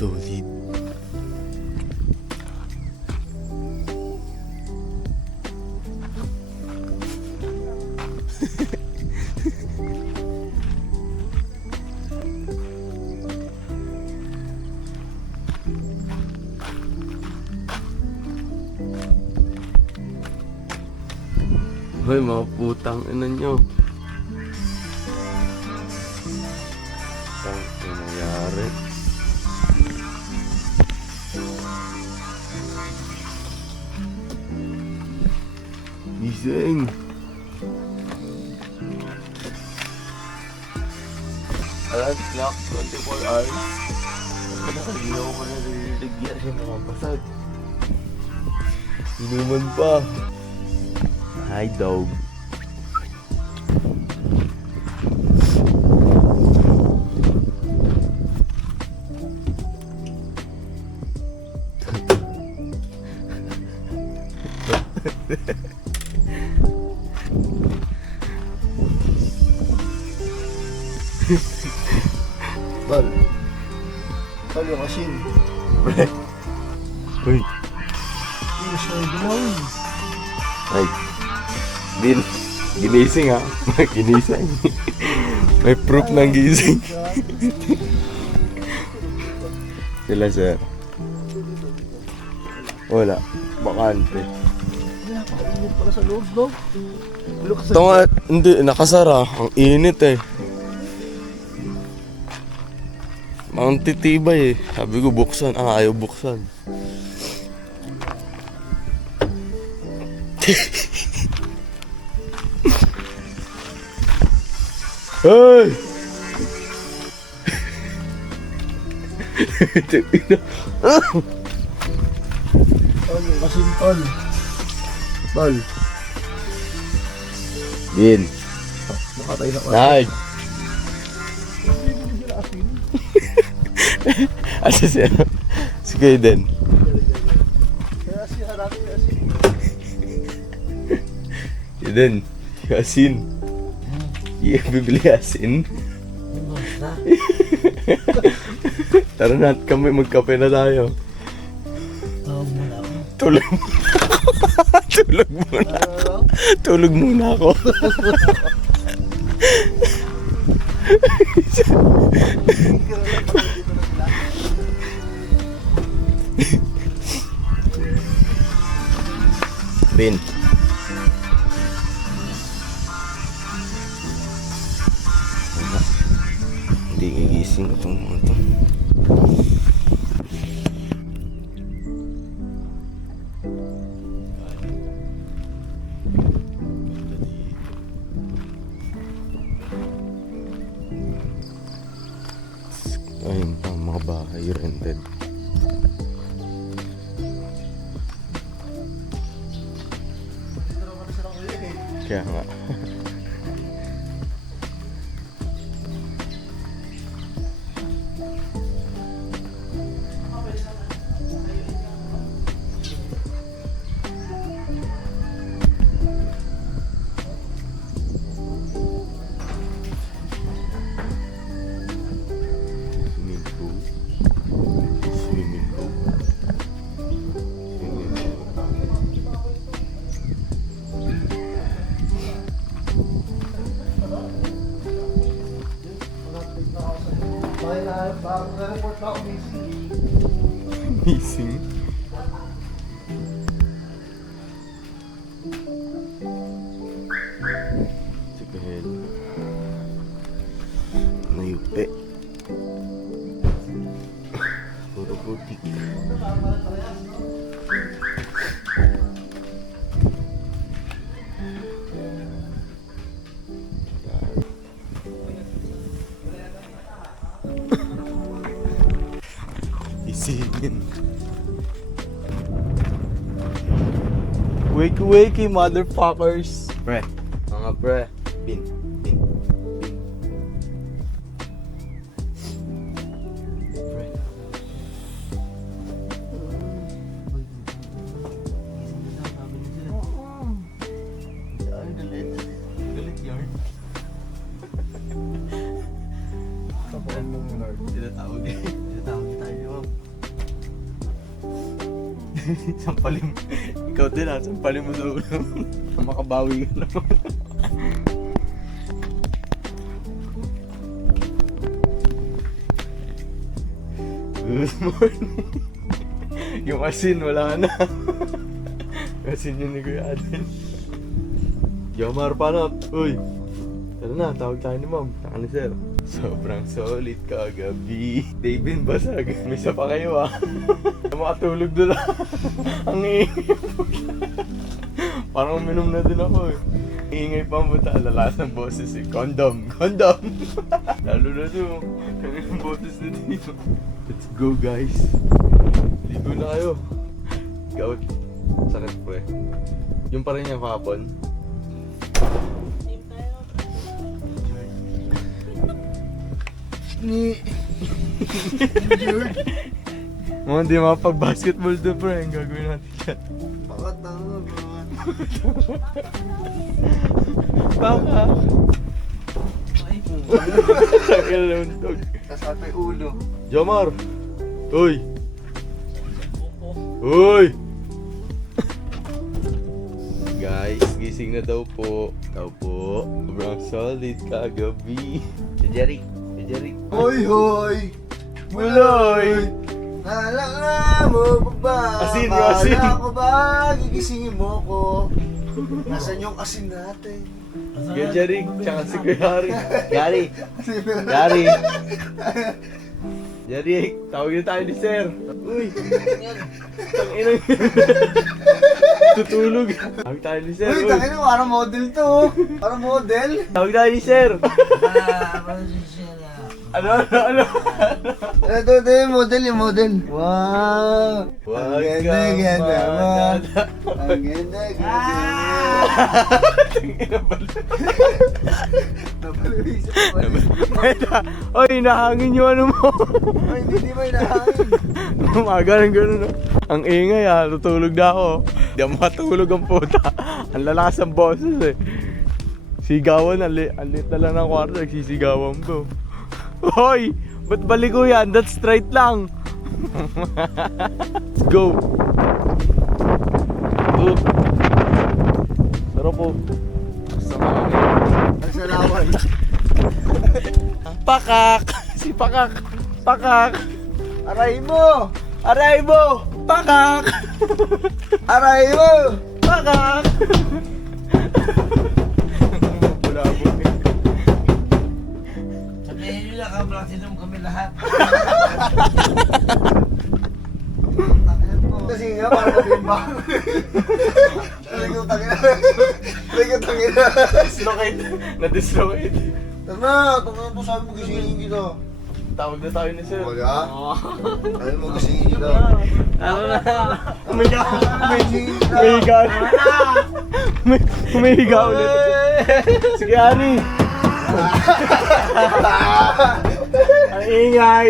Solid. Hoy, mga putang ina nyo. Ang nangyari. Gising. Alas clock, 24 hours. Nakalilaw ko na naliligyan siya mga basag. Inuman pa. Hi dog. Tol. Tol yung asin. Uy. Hindi siya gulawin. Ay. Din. Ginising ha. Ginising. May proof ng gising. Sila sir. Wala. Bakante. Napakainit pala sa loob, no? Ito nga, hindi, nakasara. Ang init eh. Ang titibay eh. Sabi ko buksan. Ayaw buksan. Hey! Tol yung asin, tol. Tol. Din. Nakatay na ko. Nag. Asa siya? Sige din. Kaya asin, harapin yung asin. Yun din. Asin. Bibili asin. Tara na at kami magkape na tayo. Tawag mo na ako. Tulog Tulog muna. Tulog muna ako. Bin. Hindi gigising itong mga to. Ayun pa mga bahay rented. Kaya nga. Swimming pool. Swimming pool. Swimming pool. Bago na-report na ako, missing. Missing. Sigahel. Mayupi. Puro putik. Isingin. Wakey, motherfuckers. Pre, mga pre. Pin. Pre. Galit yarn. Tapuan mo yung Lord. Tinatawag eh. Tinatawag tayo. Ayaw. Sampalin. Ikaw din ha, sampalin mo sa ulo. Makabawi ka naman. Good morning. Yung asin, wala na. Asin yun ni Kuya Aden. Yomar, paano? Uy! Tara na, tawag tayo ni Ma'am. Taka ni Sir. Sobrang solid kagabi. David basag. May isa pa kayo ah. Makatulog doon lang. Ang iingay. Parang uminom na din ako eh. Iingay pa ang buta. Lalas ng boses eh. Condom! Condom! Lalo na doon. Kami ng boses na dito. Let's go guys. Ligo na kayo. Gout. Sakit pre. Yung pa rin yung kahapon. Mga hindi makapag-basketball doon pre. Ang gagawin natin yan. Pakatanga bro. Baka. Sakal na untog. Tas ato yung ulo. Jomar! Uy! Uy! Guys, gising na daw po. Daw po. Sobrang solid kagabi. Si Jerry. Si Jerry. Hoy hoy! Muloy! Nalala mo pa ba? Asin, yung asin. Bahala ko ba? Gigisingin mo ko. Nasaan yung asin natin? Kuya Jerry, tsaka si Kuya Harry. Gary! Gary! Jerry, tawagin tayo ni Sir. Uy! Tangina yun. Tutulog. Tawag tayo ni Sir. Uy, Uy! tangin mo, parang model to. Parang model. Tawag tayo ni Sir. Ano? Ito yung model, yung model. Wow! Wag Ang ka ganda, ganda mo. madada. Ang ganda, ganda. Tangina pala. Napaluisa ko ba? Oy, nahangin yung ano mo. Ay, hindi ba inahangin? Umaga ng gano'n, no? Ang ingay ah, tutulog na ako. Hindi ako makatulog ang puta. Ang lalakas ang boses eh. Sigawan, ang lit na lang ng kwarto, nagsisigawan ko. Hoy! Ba't baligo yan? That's straight lang. Let's go. Sarap po. Sama kami. Ang salawan. Pakak! Si Pakak! Pakak! Aray mo! Aray mo! Pakak! Aray mo! Pakak! Bulabog eh. Sabihin nyo lang, kablasinom kami lahat. Kasi nga, parang mabimbang. Talagang tangina. Talagang tangina. Dislocate. Na-dislocate. Tama, tangina po sabi mo gisingin kita. Tawag na tayo ni Sir. Wala? Sabi mo gisingin kita. Ano na? Umiga. Gisingin kita. Umiga. Umiga ulit. Sige, Ani. Ang ingay.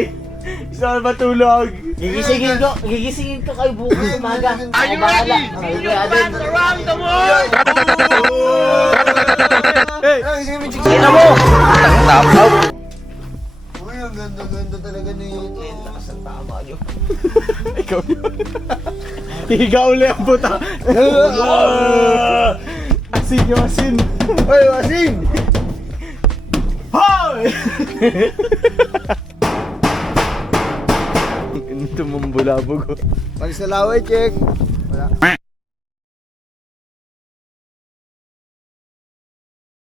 Isa na matulog. Gigisingin ko kayo bukas umaga. Are you ready? around the Hey! Ay, sige, may Sino mo? Tapaw. Uy, ang ganda-ganda talaga nito. Ang tama nyo. Ikaw yun. Higa uli ang puta. Asin yung asin. Uy, Wasing! Hoy! Ganito mong bulabog. Pag sa laway, check. Wala.